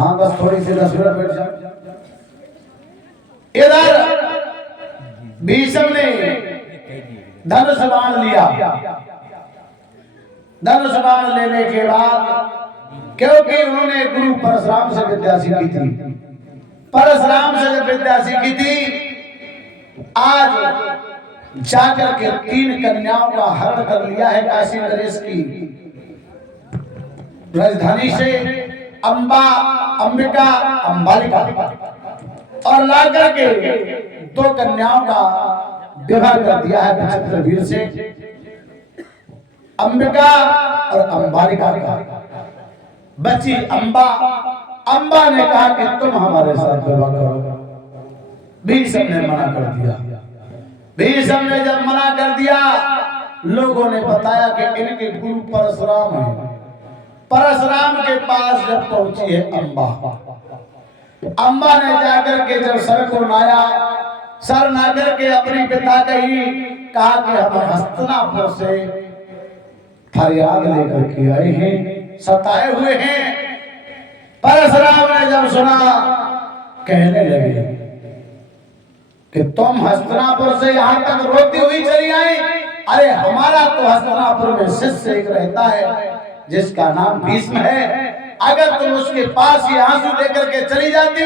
हाँ बस थोड़ी सी 10 मिनट बैठ जाओ। इधर भीष्म ने धनुष बाण लिया। धनुष बाण लेने के बाद, क्योंकि उन्होंने गुरु परशुराम से विद्या सीखी थी, परशुराम से जब विद्या सीखी थी, आज जाकर के 3 कन्याओं का हरण कर लिया है काशी नरेश की राजधानी से, अंबा, अंबिका, अंबालिका, और लाकर के 2 कन्याओं का विवाह कर दिया है विचित्र वीर से, अंबिका और अंबालिका का। बची अंबा। अंबा ने कहा कि तुम हमारे साथ विवाह करो। भीष्म ने मना कर दिया। भीष्म ने जब मना कर दिया, लोगों ने बताया कि इनके गुरु परशुराम हैं। परशुराम के पास जब पहुंची है अंबा, अंबा ने जाकर के जब सर को नाया, सर ना करके अपनी पिता कही, कहा कि हम हस्तिनापुर से फरियाद लेकर के आए हैं, सताए हुए हैं। परशुराम ने जब सुना, कहने लगे कि तुम हस्तिनापुर से यहाँ तक रोती हुई चली आई। अरे हमारा तो हस्तिनापुर में शिष्य एक रहता है जिसका नाम भीष्म है, अगर तुम उसके पास ही आंसू लेकर के चली जाती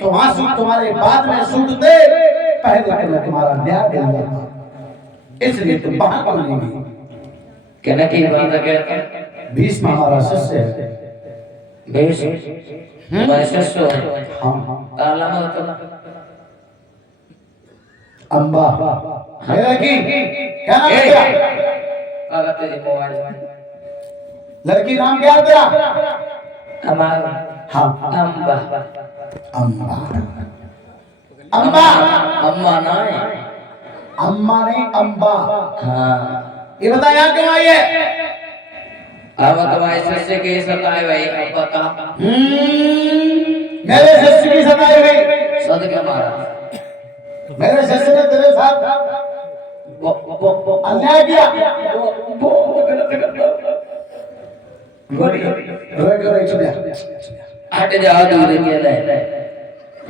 तो आंसू तुम्हारे बाद में सूखते, पहले तो तुम्हारा न्याय मिल जाता, इसलिए तुम वहां क्यों नहीं गई? कहने की बात है, भीष्म हमारा शिष्य है। भीष्म मैं शिष्य हूं। हाँ ताला में तो अंबा मेरा की क्या नाम है तेरा? अगर तेरी मोबाइल लड़की नाम क्या है तेरा? हमारा हाँ अम्बा। अम्बा। अम्बा अम्मा ना है, अम्मा नहीं अंबा। हाँ ये बता यहाँ क्यों आई है? अब तुम्हारे शिष्य के सताए भाई अब्बा का मेरे शिष्य की सताई हुई। सद के मारा मेरे शिष्य ने तेरे साथ अन्याय किया। हट जाओ दूर के ले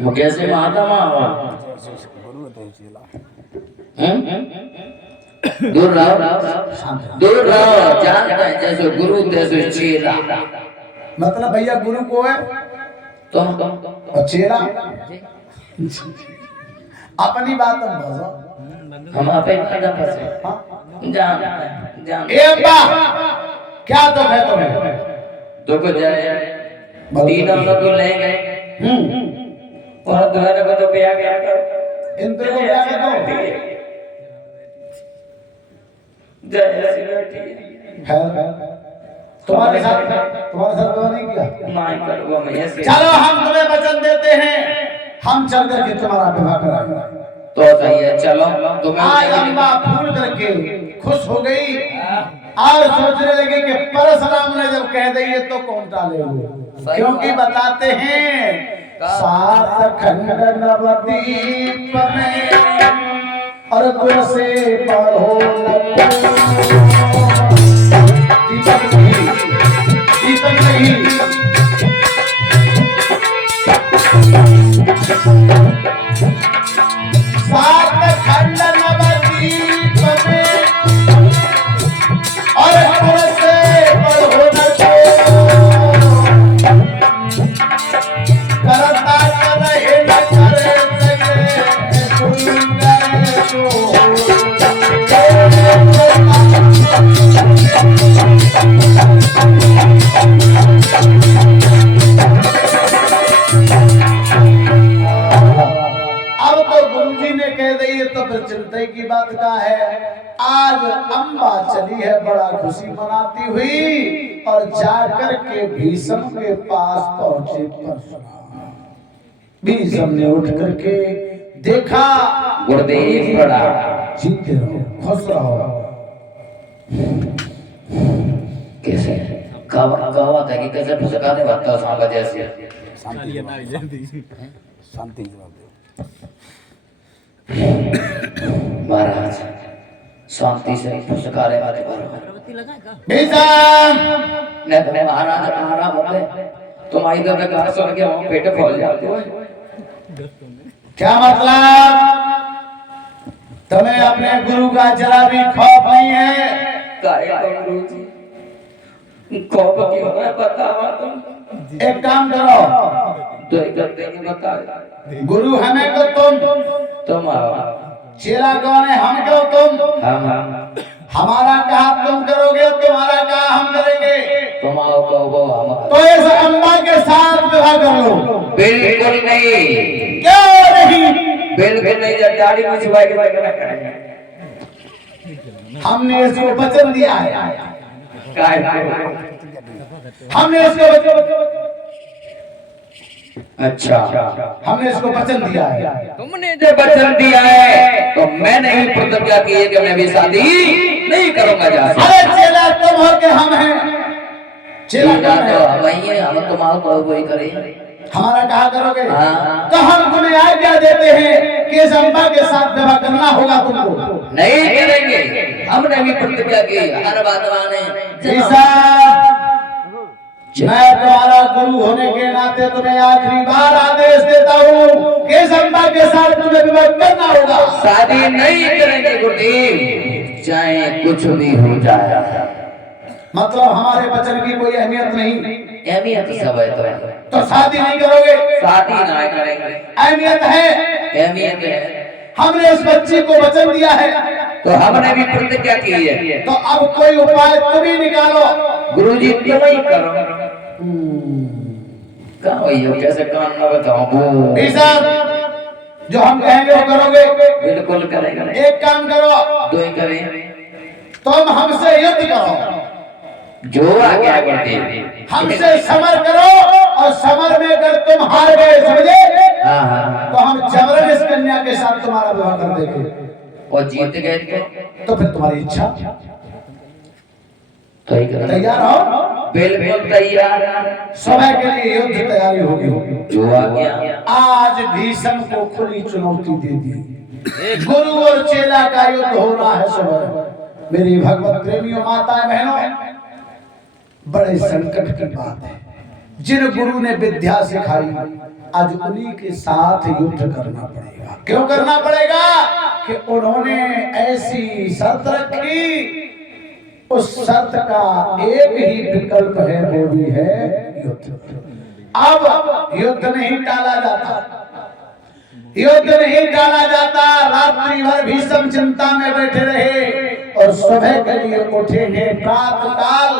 मुझे से माता मावा दूर रहो, दूर रहो। जानता है जैसे गुरु तैसे चेला। मतलब भैया गुरु को है तुम और चेला अपनी बात हम बोलो। हम आपे कदम फंसे जान ए अब्बा क्या दुख है तुम्हें? दुख जाए तीनों लोग ले गए और दोनों को तो क्या क्या कर इन दोनों को क्या कहते हो? तुम्हारे साथ विवाह नहीं किया? चलो हम तुम्हें वचन देते हैं, हम चल करके तुम्हारा विवाह कराएंगे। तो सही है, चलो तुम्हें आज अम्बा फूल करके खुश हो गई और सोचने लगी कि परशुराम ने जब कह दिए तो कौन टालेगा, क्योंकि बताते हैं 7 खंड नवद्वीप में और गुण से बढ़ो दीपक नहीं सात खंड नवद्वीप में और गुण से बढ़ो करता करे न करे सके सुंदर को चिंता की बात का है। आज अम्बा चली है बड़ा खुशी मनाती हुई और जाकर के भीष्म के पास पहुंचे परशुराम। भीष्म ने उठ करके देखा, गुरुदेव बड़ा जीते रहो, खुश रहो। कैसे गावा था कि कैसे फुसकाने वाला सांबा जैसे शांति महाराज शांति से फुसकारे वाले भीष्म मैं महाराज आराम होते तुम्हारी तो कहा सुन के हम पेट फूल जाते हो। क्या मतलब? तुम्हें अपने गुरु का जरा भी खौफ नहीं है? गुरु जी खौफ क्यों है बताओ तुम। एक काम करो, तो एक करते ही बता। गुरु हमें को तुम चेला कौन है? हम क्यों तुम? हम हमारा कहा तुम करोगे, तुम्हारा कहा हम करेंगे। तुम आओ कहो हम। तो इस अम्बा के साथ विवाह कर लो। बिल्कुल नहीं। क्यों नहीं? बिल्कुल नहीं। जब दाढ़ी मुझवाई के ना करेंगे। हमने इसको वचन दिया है। हमने इसको अच्छा हमने इसको वचन दिया है। तुमने जो वचन दिया है तो मैंने ही प्रतिज्ञा की है कि मैं भी शादी नहीं करूंगा। अरे चेला तुम हो के हम हैं। चेला तो वही है, हम तुम्हारा तो वही करेंगे। हमारा कहा करोगे? हाँ। तो हम तुम्हें आज्ञा देते हैं कि इस अम्बा के साथ विवाह करना होगा तुमको। नहीं करेंगे। हमने भी प्रतिज्ञा की। हर बात माने। मैं तुम्हारा गुरु होने के नाते तुम्हें आखिरी बार आदेश देता हूँ कि इस अम्बा के साथ तुम्हें विवाह करना होगा। शादी नहीं करेंगे गुरुदेव, चाहे कुछ भी हो जाए। मतलब हमारे वचन की कोई अहमियत नहीं? अहमियत सब है। तो शादी नहीं करोगे? शादी ना करेंगे। अहमियत है? अहमियत है। हमने इस बच्ची को वचन दिया है तो हमने भी प्रतिज्ञा की है। तो अब कोई उपाय तुम ही निकालो। गुरुजी तुम ही करो। कहो ये कैसे काम न बताऊं। जो हम कहेंगे वो करोगे? बिल्कुल करेंगे। एक काम करो, दो ही करें। तुम हमसे युद्ध करो। जो आज्ञा करते हमसे समर करो और समर में अगर तुम हार गए, समझे? हाँ। तो हम जबरन इस कन्या के साथ तुम्हारा विवाह कर देंगे। और जीत गए तो फिर तुम्हारी इच्छा। तैयार हो? बिल्कुल तैयार। समय के लिए युद्ध तैयारी होगी। जो आज्ञा। आज भीष्म को खुली चुनौती दे दी। गुरु और चेला का युद्ध होना है सुबह। मेरी भगवत प्रेमियों, माताएं, बहनों, बड़े संकट की बात है। जिन गुरु ने विद्या सिखाई आज उन्हीं के साथ युद्ध करना पड़ेगा। क्यों करना पड़ेगा? कि उन्होंने ऐसी शर्त रखी, उस शर्त का एक ही विकल्प है, वो भी है युद्ध। अब युद्ध नहीं टाला जाता, युद्ध नहीं टाला जाता। रात्रि भर भीषम चिंता में बैठे रहे और सुबह के लिए उठे हैं। प्रातः काल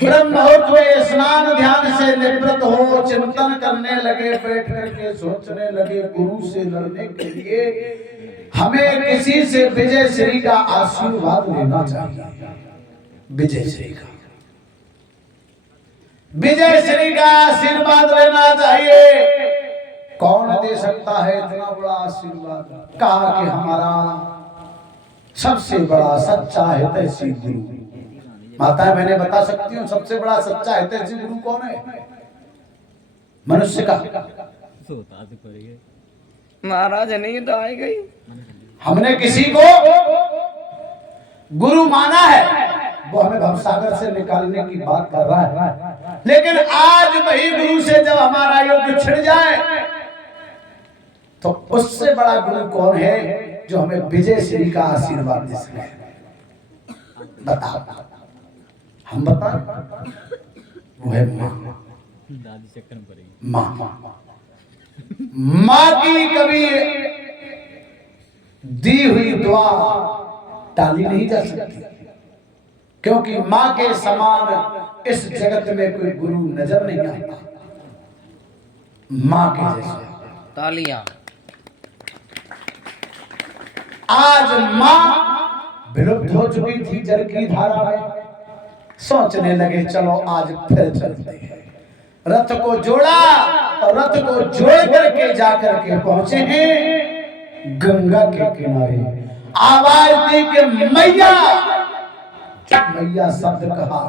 ब्रह्म मुहूर्त में स्नान ध्यान से निवृत्त हो चिंतन करने लगे, बैठ करके सोचने लगे गुरु से लड़ने के लिए हमें किसी से विजय श्री का आशीर्वाद लेना चाहिए। विजय श्री का, विजय श्री का आशीर्वाद लेना चाहिए। कौन दे सकता है इतना बड़ा आशीर्वाद? कहा कि हमारा सबसे बड़ा सच्चा हितैषी गुरु। माताएं मैंने बता सकती हूँ सबसे बड़ा सच्चा हितैषी गुरु कौन है मनुष्य का? महाराज नहीं तो आई गई। हमने किसी को गुरु माना है, वो हमें भवसागर से निकालने की बात कर रहा है। लेकिन आज वही गुरु से जब हमारा युद्ध छिड़ जाए तो उससे बड़ा गुरु कौन है जो हमें विजय श्री का आशीर्वाद दे सके? बताओ, हम बताएं? वो है माँ। माँ की कभी दी हुई दुआ टाली नहीं जा सकती, क्योंकि माँ के समान इस जगत में कोई गुरु नजर नहीं आता। माँ के जैसे तालियां। आज माँ विलुप्त हो चुकी थी जल की धारा में। सोचने लगे चलो आज फिर चलते हैं। रथ को जोड़ा और रथ को जोड़ करके जाकर के पहुंचे हैं गंगा के किनारे। आवाज दी कि मैया। मैया शब्द कहा,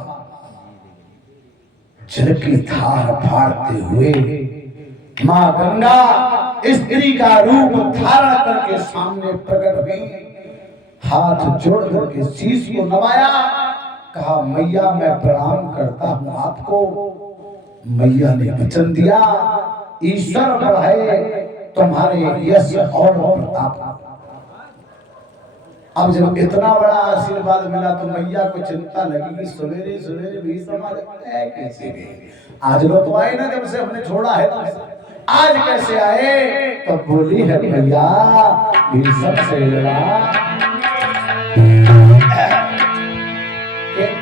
जल की धार फाड़ते हुए मां गंगा स्त्री का रूप धारण करके सामने प्रकट हुई। हाथ जोड़ करके शीश को नवाया, कहा मैया मैं प्रणाम करता हूं आपको। मैया ने वचन दिया, ईश्वर बढ़ाए तुम्हारे यश और प्रताप। अब जब इतना बड़ा आशीर्वाद मिला तो मैया को चिंता लगी कि सवेरे सवेरे भी समाज कैसे गए। आज लोग तो आए ना, जब से हमने छोड़ा है ना, आज कैसे आए? तो बोली है भैया सबसे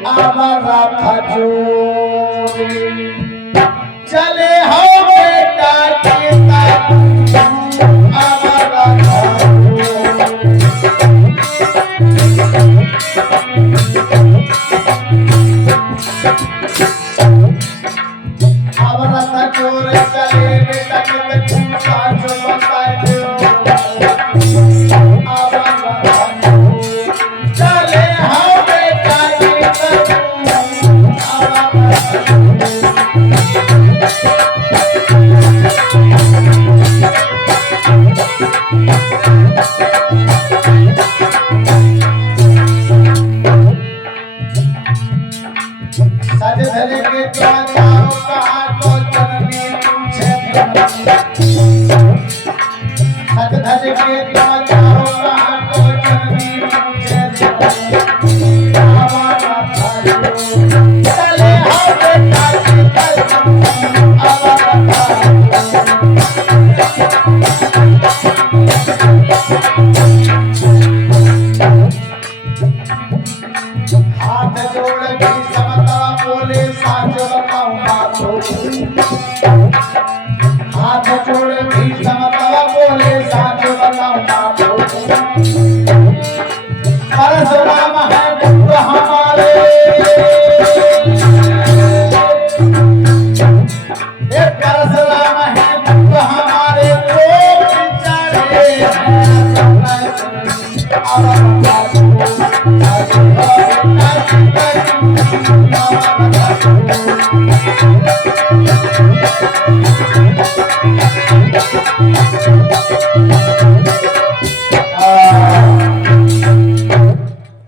आवारा था जो चले हो बेटा केता आवारा था आवारा था चोर चले बेटा केता जो बताए